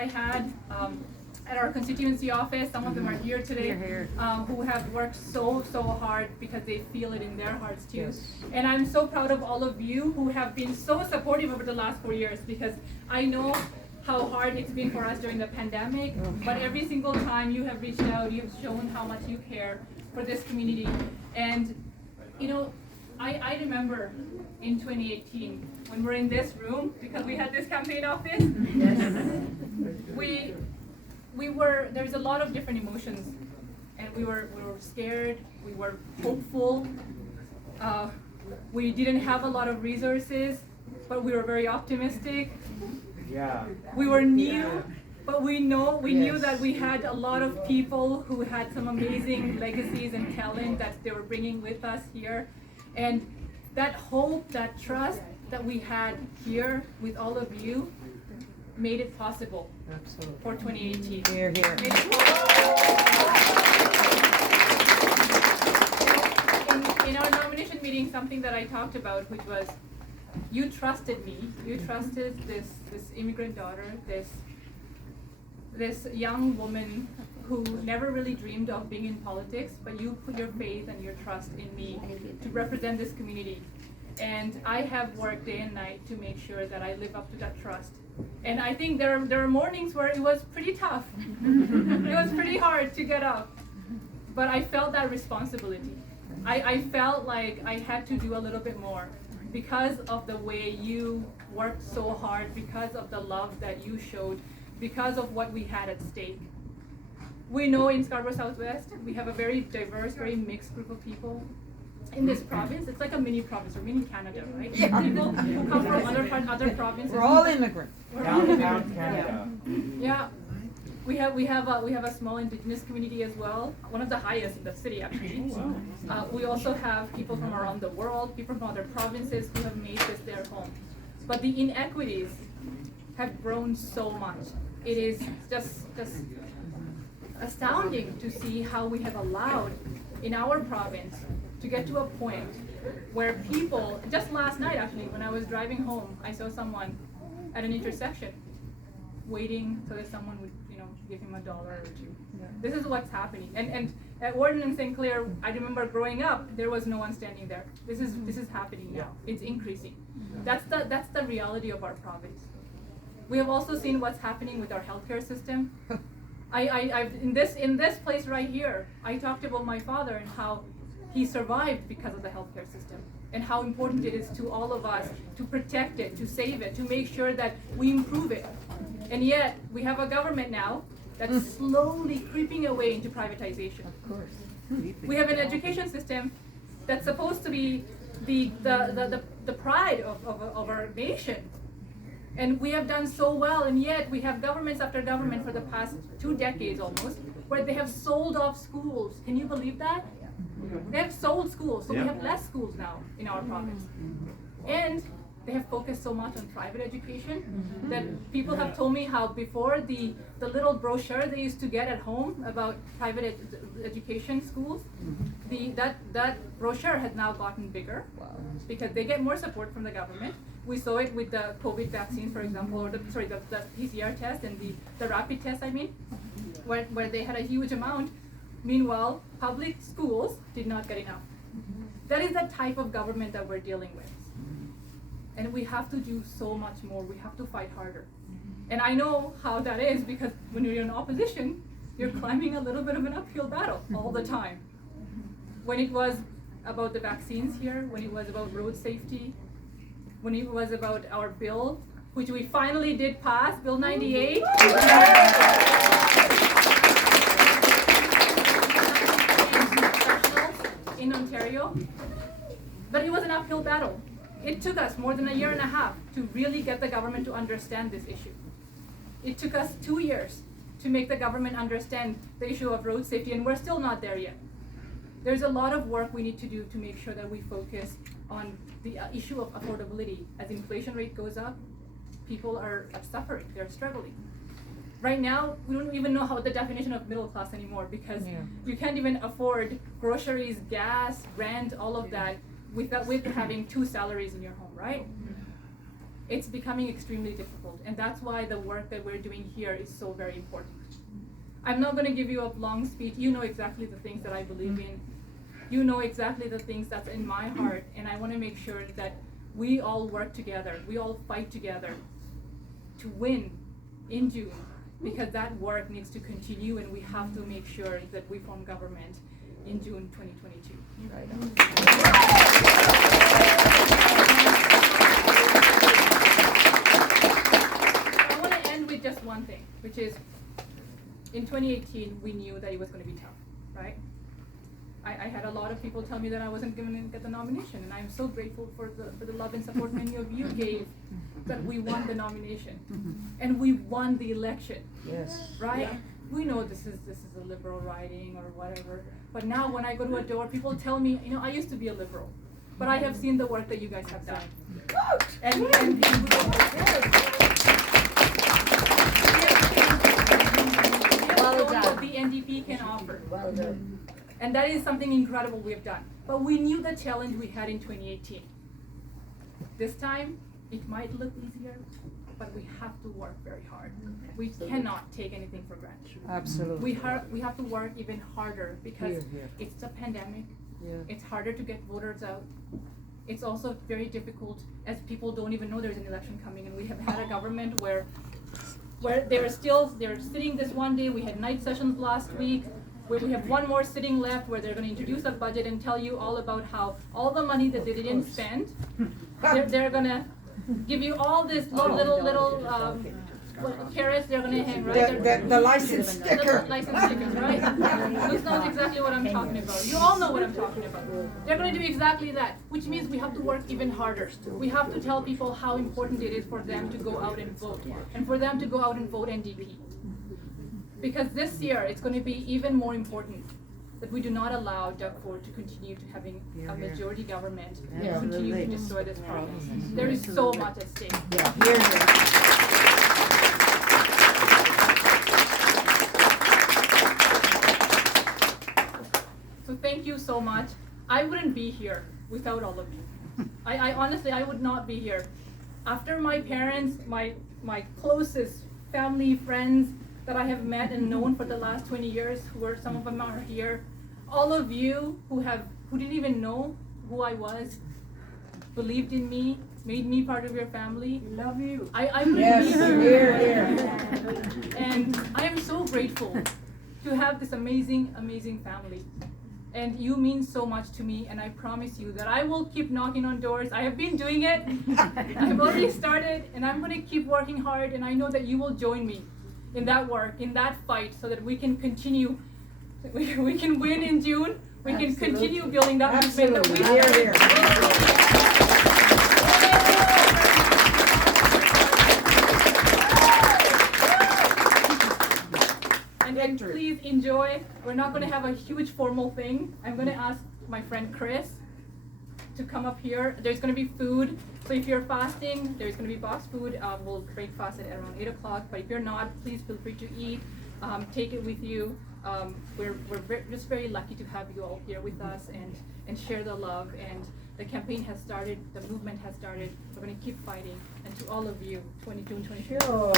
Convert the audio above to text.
I had at our constituency office. Some of them are here today, who have worked so hard because they feel it in their hearts too. Yes. And I'm so proud of all of you who have been so supportive over the last 4 years, because I know how hard it's been for us during the pandemic, but every single time you have reached out, you've shown how much you care for this community. And you know, I remember in 2018 when we're in this room, because we had this campaign office. There's a lot of different emotions, and we were scared, we were hopeful, we didn't have a lot of resources, but we were very optimistic. Yeah. We were new, but we knew that we had a lot of people who had some amazing legacies and talent that they were bringing with us here. And that hope, that trust that we had here with all of you made it possible. Absolutely. For 2018. Here, here. In our nomination meeting, something that I talked about, which was, you trusted me. You trusted this immigrant daughter, this young woman who never really dreamed of being in politics, but you put your faith and your trust in me to represent this community. And I have worked day and night to make sure that I live up to that trust. And I think there are mornings where it was pretty tough. It was pretty hard to get up. But I felt that responsibility. I felt like I had to do a little bit more because of the way you worked so hard, because of the love that you showed, because of what we had at stake. We know in Scarborough Southwest, we have a very diverse, very mixed group of people. In this province, it's like a mini province or mini Canada, right? Yeah. People who come from other provinces. We're all immigrants. We're all Downtown immigrants. Canada. Yeah. We have a small Indigenous community as well, one of the highest in the city actually. We also have people from around the world, people from other provinces who have made this their home. But the inequities have grown so much. It is just astounding to see how we have allowed in our province to get to a point where people, just last night actually, when I was driving home, I saw someone at an intersection waiting so that someone would, give him $1 or $2. This is what's happening. And at Warden and St. Clair, I remember growing up, there was no one standing there. This is happening now. It's increasing. That's the reality of our province. We have also seen what's happening with our healthcare system. In this place right here, I talked about my father and how he survived because of the healthcare system, and how important it is to all of us to protect it, to save it, to make sure that we improve it. And yet, we have a government now that's slowly creeping away into privatization. Of course. We have an education system that's supposed to be the pride of our nation. And we have done so well, and yet we have governments after government for the past 2 decades almost, where they have sold off schools. Can you believe that? They have sold schools, so we have less schools now in our province. And they have focused so much on private education that people have told me how before the little brochure they used to get at home about private education schools, that brochure has now gotten bigger because they get more support from the government. We saw it with the COVID vaccine, for example, or the PCR test and the rapid test, where they had a huge amount. Meanwhile, public schools did not get enough. That is the type of government that we're dealing with. And we have to do so much more. We have to fight harder. And I know how that is, because when you're in opposition, you're climbing a little bit of an uphill battle all the time. When it was about the vaccines here, when it was about road safety, when it was about our bill, which we finally did pass, Bill 98. In Ontario, but it was an uphill battle. It took us more than 1.5 years to really get the government to understand this issue. It took us 2 years to make the government understand the issue of road safety, and we're still not there yet. There's a lot of work we need to do to make sure that we focus on the issue of affordability. As inflation rate goes up, people are suffering, they're struggling. Right now, we don't even know how the definition of middle class anymore, because you can't even afford groceries, gas, rent, all of that with having 2 salaries in your home, right? it's becoming extremely difficult. And that's why the work that we're doing here is so very important. I'm not going to give you a long speech. You know exactly the things that I believe in. You know exactly the things that's in my heart. And I want to make sure that we all work together. We all fight together to win in June, because that work needs to continue, and we have to make sure that we form government in June 2022. Right. I want to end with just one thing, which is in 2018 we knew that it was going to be tough, right? I had a lot of people tell me that I wasn't going to get the nomination, and I'm so grateful for the love and support many of you gave, that we won the nomination, and we won the election. Yes. Right? Yeah. We know this is a liberal riding or whatever, but now when I go to a door, people tell me, I used to be a liberal, but I have seen the work that you guys have done. And what the NDP can offer. Well done. And that is something incredible we have done. But we knew the challenge we had in 2018. This time, it might look easier, but we have to work very hard. We cannot take anything for granted. Absolutely. We have to work even harder, because it's a pandemic. Yeah. It's harder to get voters out. It's also very difficult, as people don't even know there's an election coming, and we have had a government where they're sitting this one day. We had night sessions last week, where we have one more sitting left, where they're going to introduce a budget and tell you all about how all the money that they didn't spend, they're going to give you all this little carrots they're going to hang, right? The license sticker. The license stickers, right? Luce knows exactly what I'm talking about. You all know what I'm talking about. They're going to do exactly that, which means we have to work even harder. We have to tell people how important it is for them to go out and vote, and for them to go out and vote NDP. Because this year, it's going to be even more important that we do not allow Doug Ford to continue to having a majority government and continue to destroy this province. There is so much at stake. So thank you so much. I wouldn't be here without all of you. I honestly, I would not be here. After my parents, my closest family, friends that I have met and known for the last 20 years, some of them are here, all of you who didn't even know who I was, believed in me, made me part of your family. Love you. I wouldn't be here. And I am so grateful to have this amazing, amazing family. And you mean so much to me, and I promise you that I will keep knocking on doors. I have been doing it. I've already started, and I'm going to keep working hard, and I know that you will join me in that work, in that fight, so that we can continue, we can win in June, we can continue building that movement that we Here. And please enjoy. We're not going to have a huge formal thing. I'm going to ask my friend Chris to come up here. There's going to be food. So if you're fasting, there's going to be boxed food. We'll break fast at around 8 o'clock. But if you're not, please feel free to eat. Take it with you. We're just very lucky to have you all here with us and share the love. And the campaign has started. The movement has started. We're going to keep fighting. And to all of you, June 22. Sure.